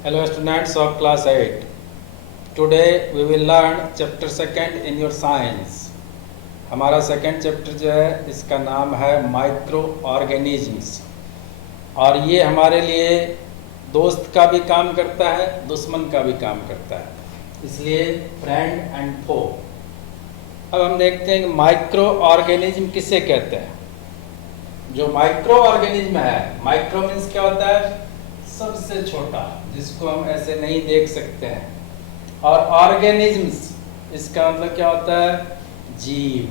Hello students of class 8. Today we will learn chapter 2 in your science. हमारा second chapter जो है इसका नाम है माइक्रो ऑर्गेनिजम्स और ये हमारे लिए दोस्त का भी काम करता है, दुश्मन का भी काम करता है, इसलिए फ्रेंड एंड फो। अब हम देखते हैं कि माइक्रो ऑर्गेनिज्म किसे कहते हैं। जो माइक्रो ऑर्गेनिज्म है, माइक्रो मीन्स क्या होता है? सबसे छोटा, जिसको हम ऐसे नहीं देख सकते हैं। और ऑर्गेनिजम्स इसका मतलब क्या होता है? जीव,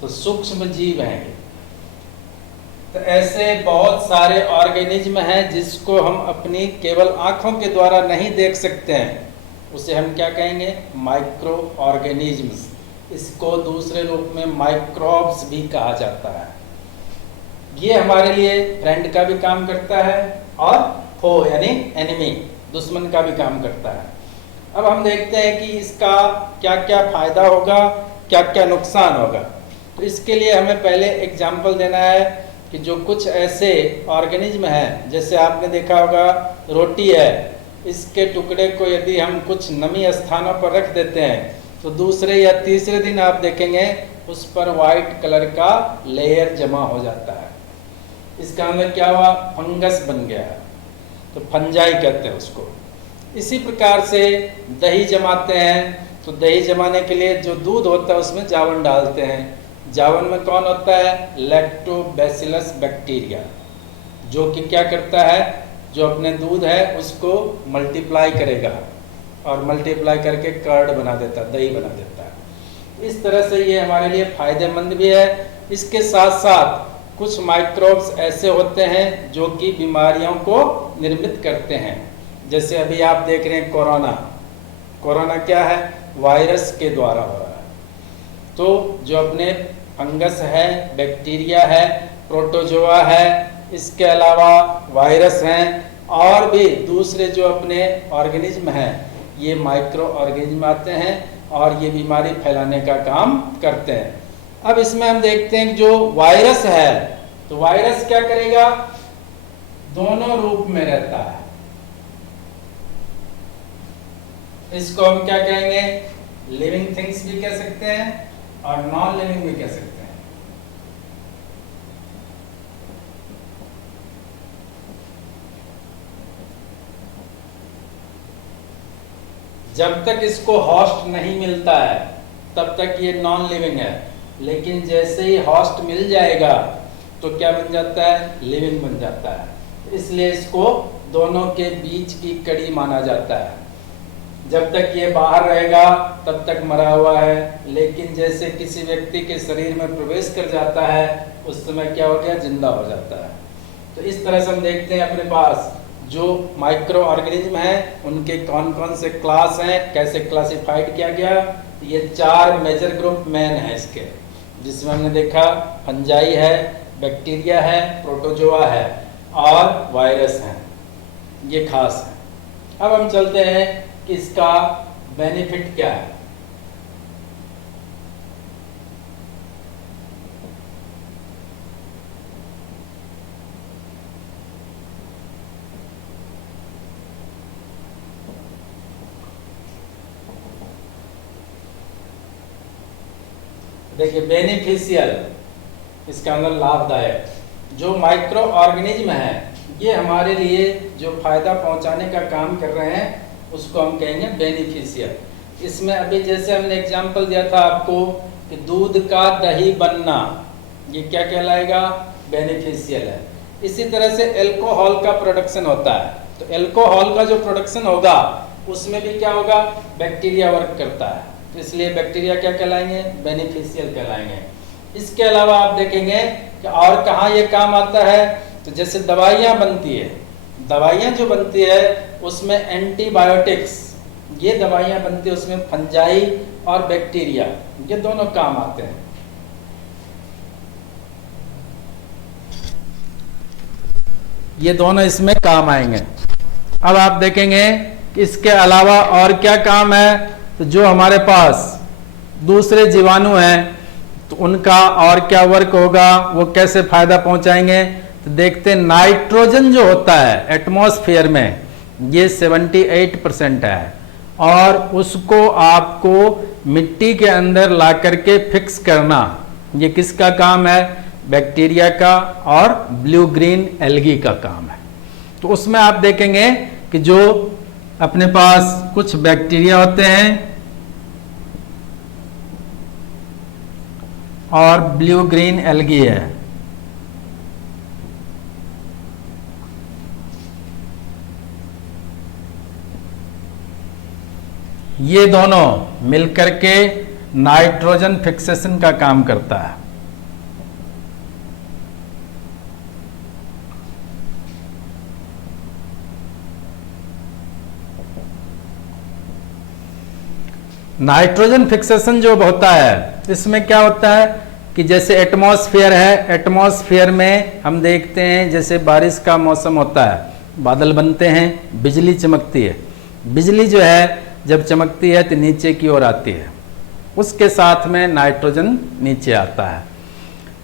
तो सूक्ष्म जीव हैं। तो ऐसे बहुत सारे ऑर्गेनिज्म हैं जिसको हम अपनी केवल आंखों के द्वारा नहीं देख सकते हैं, उसे हम क्या कहेंगे? Micro organisms. इसको दूसरे रूप में माइक्रोब्स भी कहा जाता है। ये हमारे लिए फ्रेंड का भी काम करता है और फो यानी एनिमी, दुश्मन का भी काम करता है। अब हम देखते हैं कि इसका क्या क्या फायदा होगा, क्या क्या नुकसान होगा। तो इसके लिए हमें पहले एग्जाम्पल देना है कि जो कुछ ऐसे ऑर्गेनिज्म हैं, जैसे आपने देखा होगा रोटी है, इसके टुकड़े को यदि हम कुछ नमी स्थानों पर रख देते हैं तो दूसरे या तीसरे दिन आप देखेंगे उस पर वाइट कलर का लेयर जमा हो जाता है। इसका मतलब क्या हुआ? फंगस बन गया है, तो फंजाई कहते हैं उसको। इसी प्रकार से दही जमाते हैं, तो दही जमाने के लिए जो दूध होता है उसमें जावन डालते हैं। जावन में कौन होता है? लैक्टोबैसिलस बैक्टीरिया, जो कि क्या करता है? जो अपने दूध है उसको मल्टीप्लाई करेगा और मल्टीप्लाई करके कर्ड बना देता है, दही बना देता है। इस तरह से ये हमारे लिए फायदेमंद भी है। इसके साथ साथ कुछ माइक्रोब्स ऐसे होते हैं जो कि बीमारियों को निर्मित करते हैं। जैसे अभी आप देख रहे हैं कोरोना। कोरोना क्या है? वायरस के द्वारा हो रहा है। तो जो अपने फंगस है, बैक्टीरिया है, प्रोटोजोआ है, इसके अलावा वायरस हैं और भी दूसरे जो अपने ऑर्गेनिज्म हैं, ये माइक्रो ऑर्गेनिज्म आते हैं और ये बीमारी फैलाने का काम करते हैं। अब इसमें हम देखते हैं कि जो वायरस है, तो वायरस क्या करेगा? दोनों रूप में रहता है। इसको हम क्या कहेंगे? लिविंग थिंग्स भी कह सकते हैं और नॉन लिविंग भी कह सकते हैं। जब तक इसको होस्ट नहीं मिलता है तब तक ये नॉन लिविंग है, लेकिन जैसे ही होस्ट मिल जाएगा तो क्या बन जाता है? लिविंग बन जाता है। इसलिए इसको दोनों के बीच की कड़ी माना जाता है। जब तक ये बाहर रहेगा तब तक मरा हुआ है, लेकिन जैसे किसी व्यक्ति के शरीर में प्रवेश कर जाता है उस समय क्या हो गया? जिंदा हो जाता है। तो इस तरह से हम देखते हैं अपने पास जो माइक्रो ऑर्गेनिज्म हैं उनके कौन कौन से क्लास हैं, कैसे क्लासिफाइड किया गया। ये 4 मेजर ग्रुप मेन है इसके, जिसमें हमने देखा फंजाई है, बैक्टीरिया है, प्रोटोजोआ है और वायरस हैं। ये खास है। अब हम चलते हैं कि इसका बेनिफिट क्या है। देखिए बेनिफिशियल, इसका मतलब लाभदायक। जो माइक्रो ऑर्गेनिज्म है ये हमारे लिए जो फायदा पहुंचाने का काम कर रहे हैं उसको हम कहेंगे बेनिफिशियल। इसमें अभी जैसे हमने एग्जांपल दिया था आपको कि दूध का दही बनना, ये क्या कहलाएगा? बेनिफिशियल है। इसी तरह से एल्कोहल का प्रोडक्शन होता है, तो एल्कोहल का जो प्रोडक्शन होगा उसमें भी क्या होगा? बैक्टीरिया वर्क करता है, तो इसलिए बैक्टीरिया क्या कहलाएंगे? बेनिफिशियल कहलाएंगे। इसके अलावा आप देखेंगे कि और कहाँ ये काम आता है, तो जैसे दवाइयाँ बनती है, दवाइयाँ जो बनती है उसमें एंटीबायोटिक्स, ये दवाइयाँ बनती है, उसमें फंजाई और बैक्टीरिया ये दोनों काम आते हैं। ये दोनों इसमें काम आएंगे। अब आप देखेंगे कि इसके अलावा और क्या काम है, तो जो हमारे पास दूसरे जीवाणु हैं तो उनका और क्या वर्क होगा, वो कैसे फायदा पहुंचाएंगे। तो देखते हैं नाइट्रोजन जो होता है एटमॉस्फेयर में, ये 78% है, और उसको आपको मिट्टी के अंदर ला करके फिक्स करना, ये किसका काम है? बैक्टीरिया का और ब्लू ग्रीन एल्गी का काम है। तो उसमें आप देखेंगे कि जो अपने पास कुछ बैक्टीरिया होते हैं और ब्लू ग्रीन एल्गी है, ये दोनों मिलकर के नाइट्रोजन फिक्सेशन का काम करता है। नाइट्रोजन फिक्सेशन जो होता है, इसमें क्या होता है कि जैसे एटमॉस्फेयर है, एटमॉस्फेयर में हम देखते हैं जैसे बारिश का मौसम होता है, बादल बनते हैं, बिजली चमकती है। बिजली जो है जब चमकती है तो नीचे की ओर आती है, उसके साथ में नाइट्रोजन नीचे आता है।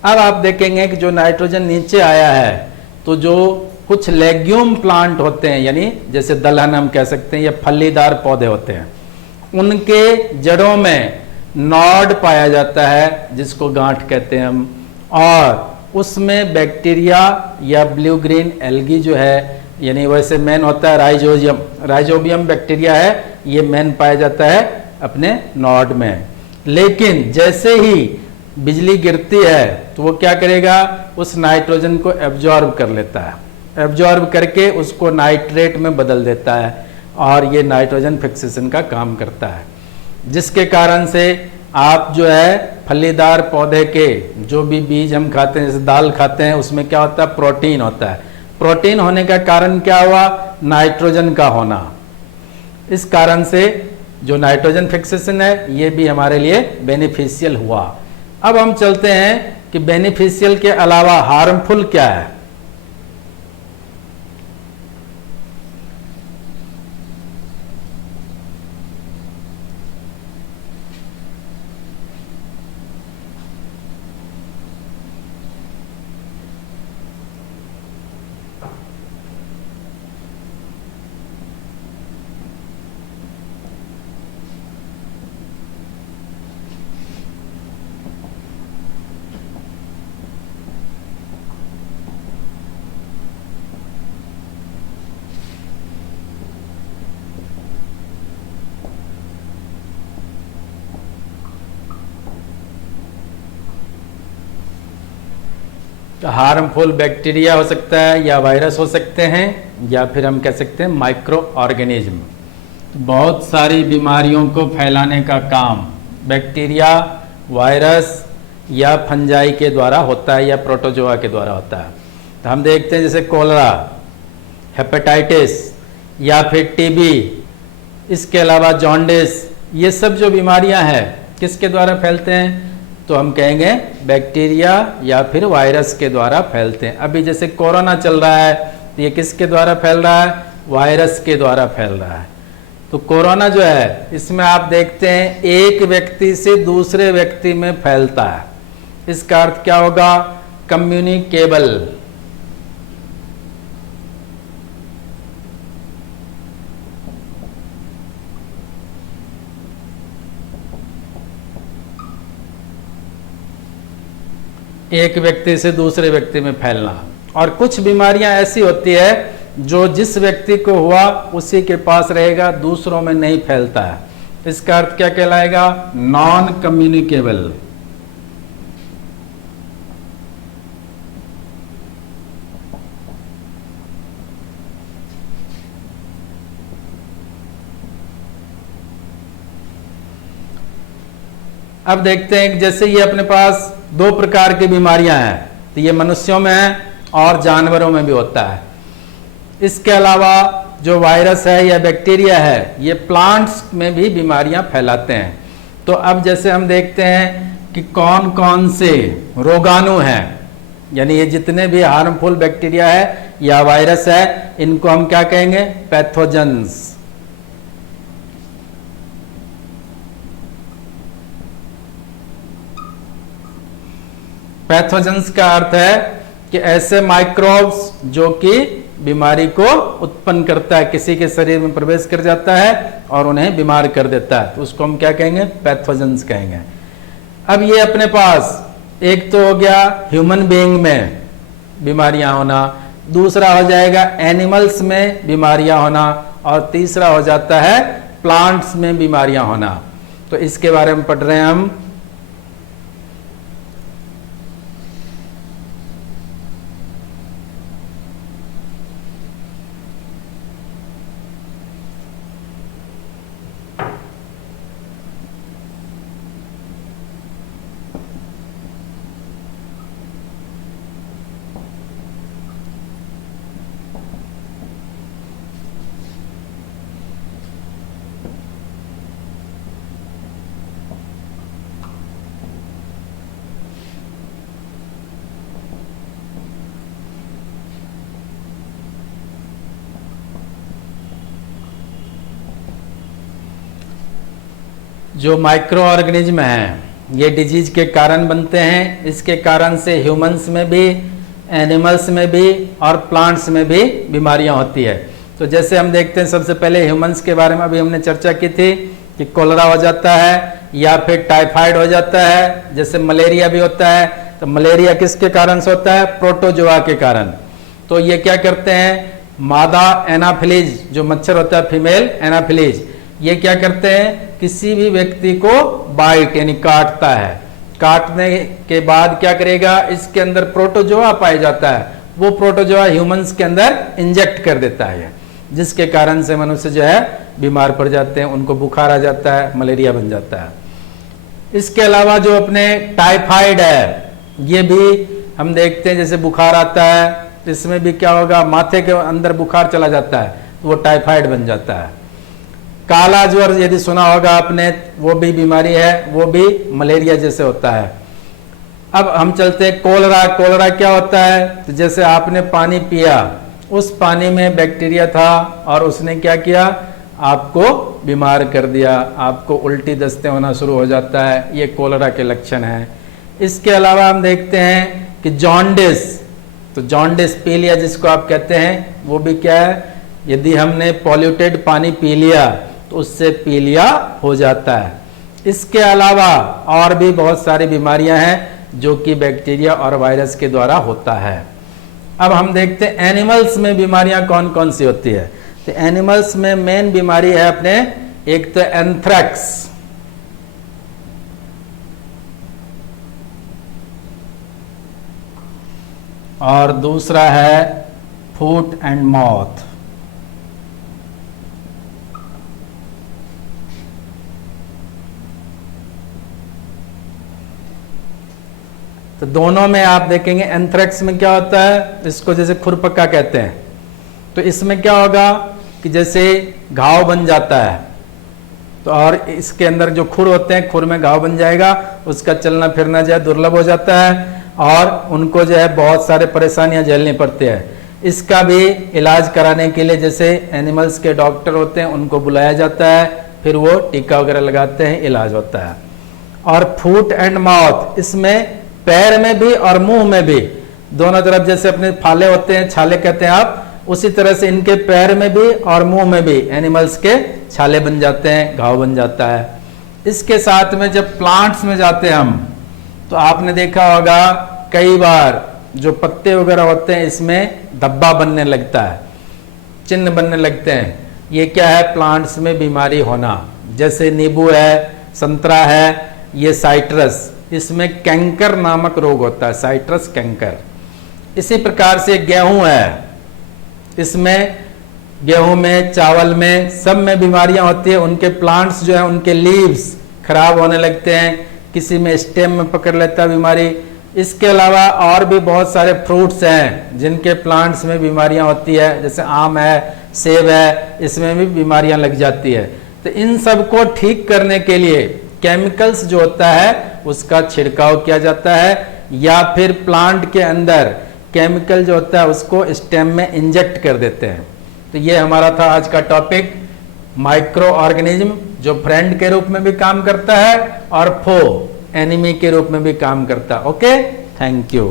अब आप देखेंगे कि जो नाइट्रोजन नीचे आया है, तो जो कुछ लेग्यूम प्लांट होते हैं, यानी जैसे दलहन हम कह सकते हैं, या फलीदार पौधे होते हैं, उनके जड़ों में नॉड पाया जाता है, जिसको गांठ कहते हैं हम, और उसमें बैक्टीरिया या ब्लू ग्रीन एल्गी जो है, यानी वैसे मेन होता है राइजोबियम, राइजोबियम बैक्टीरिया है, ये मेन पाया जाता है अपने नॉड में। लेकिन जैसे ही बिजली गिरती है तो वो क्या करेगा? उस नाइट्रोजन को एब्जॉर्ब कर लेता है, एब्जॉर्ब करके उसको नाइट्रेट में बदल देता है, और ये नाइट्रोजन फिक्सेशन का काम करता है, जिसके कारण से आप जो है फलीदार पौधे के जो भी बीज हम खाते हैं, जैसे दाल खाते हैं, उसमें क्या होता है? प्रोटीन होता है। प्रोटीन होने का कारण क्या हुआ? नाइट्रोजन का होना। इस कारण से जो नाइट्रोजन फिक्सेशन है, ये भी हमारे लिए बेनिफिशियल हुआ। अब हम चलते हैं कि बेनिफिशियल के अलावा हार्मफुल क्या है। हार्मफुल बैक्टीरिया हो सकता है, या वायरस हो सकते हैं, या फिर हम कह सकते हैं माइक्रो ऑर्गेनिज्म। बहुत सारी बीमारियों को फैलाने का काम बैक्टीरिया, वायरस या फंजाई के द्वारा होता है, या प्रोटोजोआ के द्वारा होता है। तो हम देखते हैं जैसे कोलरा, हेपेटाइटिस, या फिर टीबी, इसके अलावा जॉन्डिस, ये सब जो बीमारियां हैं किसके द्वारा फैलते हैं? तो हम कहेंगे बैक्टीरिया या फिर वायरस के द्वारा फैलते हैं। अभी जैसे कोरोना चल रहा है, तो ये किसके द्वारा फैल रहा है? वायरस के द्वारा फैल रहा है। तो कोरोना जो है, इसमें आप देखते हैं एक व्यक्ति से दूसरे व्यक्ति में फैलता है। इसका अर्थ क्या होगा? कम्युनिकेबल। एक व्यक्ति से दूसरे व्यक्ति में फैलना। और कुछ बीमारियां ऐसी होती है जो जिस व्यक्ति को हुआ उसी के पास रहेगा, दूसरों में नहीं फैलता है। इसका अर्थ क्या कहलाएगा? Non communicable. अब देखते हैं कि जैसे ये अपने पास दो प्रकार की बीमारियां हैं, तो ये मनुष्यों में है और जानवरों में भी होता है। इसके अलावा जो वायरस है या बैक्टीरिया है, ये प्लांट्स में भी बीमारियां फैलाते हैं। तो अब जैसे हम देखते हैं कि कौन कौन से रोगाणु हैं, यानी ये जितने भी हार्मफुल बैक्टीरिया है या वायरस है, इनको हम क्या कहेंगे? पैथोजेंस। पैथोजेंस का अर्थ है कि ऐसे माइक्रोब्स जो कि बीमारी को उत्पन्न करता है, किसी के शरीर में प्रवेश कर जाता है और उन्हें बीमार कर देता है, तो उसको हम क्या कहेंगे? पैथोजेंस कहेंगे। अब ये अपने पास एक तो हो गया ह्यूमन बीइंग में बीमारियां होना, दूसरा हो जाएगा एनिमल्स में बीमारियां होना, और तीसरा हो जाता है प्लांट्स में बीमारियां होना। तो इसके बारे में पढ़ रहे हैं हम। जो माइक्रो ऑर्गेनिज्म हैं ये डिजीज के कारण बनते हैं। इसके कारण से ह्यूमंस में भी, एनिमल्स में भी और प्लांट्स में भी बीमारियां होती है। तो जैसे हम देखते हैं, सबसे पहले ह्यूमंस के बारे में अभी हमने चर्चा की थी कि कोलरा हो जाता है या फिर टाइफाइड हो जाता है, जैसे मलेरिया भी होता है। तो मलेरिया किसके कारण से होता है? प्रोटोजोआ के कारण। तो ये क्या करते हैं? मादा एनाफिलीज जो मच्छर होता है, फीमेल एनाफिलीज, ये क्या करते हैं? किसी भी व्यक्ति को बाइट यानी काटता है। काटने के बाद क्या करेगा? इसके अंदर प्रोटोजोआ पाया जाता है, वो प्रोटोजोआ ह्यूमंस के अंदर इंजेक्ट कर देता है, जिसके कारण से मनुष्य जो है बीमार पड़ जाते हैं, उनको बुखार आ जाता है, मलेरिया बन जाता है। इसके अलावा जो अपने टाइफाइड है, ये भी हम देखते हैं, जैसे बुखार आता है, इसमें भी क्या होगा? माथे के अंदर बुखार चला जाता है, तो वो टाइफाइड बन जाता है। काला ज्वर यदि सुना होगा आपने, वो भी बीमारी है, वो भी मलेरिया जैसे होता है। अब हम चलते हैं कोलरा। कोलरा क्या होता है? तो जैसे आपने पानी पिया, उस पानी में बैक्टीरिया था और उसने क्या किया? आपको बीमार कर दिया, आपको उल्टी दस्ते होना शुरू हो जाता है, ये कोलरा के लक्षण हैं। इसके अलावा हम देखते हैं कि जॉन्डिस, तो जॉन्डिस पी लिया जिसको आप कहते हैं, वो भी क्या है? यदि हमने पॉल्यूटेड पानी पी लिया तो उससे पीलिया हो जाता है। इसके अलावा और भी बहुत सारी बीमारियां हैं जो कि बैक्टीरिया और वायरस के द्वारा होता है। अब हम देखते हैं एनिमल्स में बीमारियां कौन कौन सी होती है। तो एनिमल्स में मेन बीमारी है अपने, एक तो एंथ्रैक्स, और दूसरा है फुट एंड माउथ। तो दोनों में आप देखेंगे, एंथ्रैक्स में क्या होता है? इसको जैसे खुरपक्का कहते हैं। तो इसमें क्या होगा कि जैसे घाव बन जाता है, तो और इसके अंदर जो खुर होते हैं, खुर में घाव बन जाएगा, उसका चलना फिरना जो है दुर्लभ हो जाता है और उनको जो है बहुत सारे परेशानियां झेलनी पड़ती है। इसका भी इलाज कराने के लिए जैसे एनिमल्स के डॉक्टर होते हैं, उनको बुलाया जाता है, फिर वो टीका वगैरह लगाते हैं, इलाज होता है। और फुट एंड माउथ, इसमें पैर में भी और मुंह में भी, दोनों तरफ जैसे अपने फाले होते हैं, छाले कहते हैं आप, उसी तरह से इनके पैर में भी और मुंह में भी एनिमल्स के छाले बन जाते हैं, घाव बन जाता है। इसके साथ में जब प्लांट्स में जाते हैं हम, तो आपने देखा होगा कई बार जो पत्ते वगैरह होते हैं, इसमें धब्बा बनने लगता है, चिन्ह बनने लगते हैं। ये क्या है? प्लांट्स में बीमारी होना। जैसे नींबू है, संतरा है, ये साइट्रस, इसमें कैंकर नामक रोग होता है, साइट्रस कैंकर। इसी प्रकार से गेहूं है, इसमें गेहूं में, चावल में, सब में बीमारियां होती है। उनके प्लांट्स जो है, उनके लीव्स खराब होने लगते हैं, किसी में स्टेम में पकड़ लेता है बीमारी। इसके अलावा और भी बहुत सारे फ्रूट्स हैं जिनके प्लांट्स में बीमारियां होती है, जैसे आम है, सेब है, इसमें भी बीमारियां लग जाती है। तो इन सब को ठीक करने के लिए केमिकल्स जो होता है उसका छिड़काव किया जाता है, या फिर प्लांट के अंदर केमिकल जो होता है उसको स्टेम में इंजेक्ट कर देते हैं। तो ये हमारा था आज का टॉपिक, माइक्रो ऑर्गेनिज्म जो फ्रेंड के रूप में भी काम करता है और फो, एनिमी के रूप में भी काम करता है। Okay, thank you.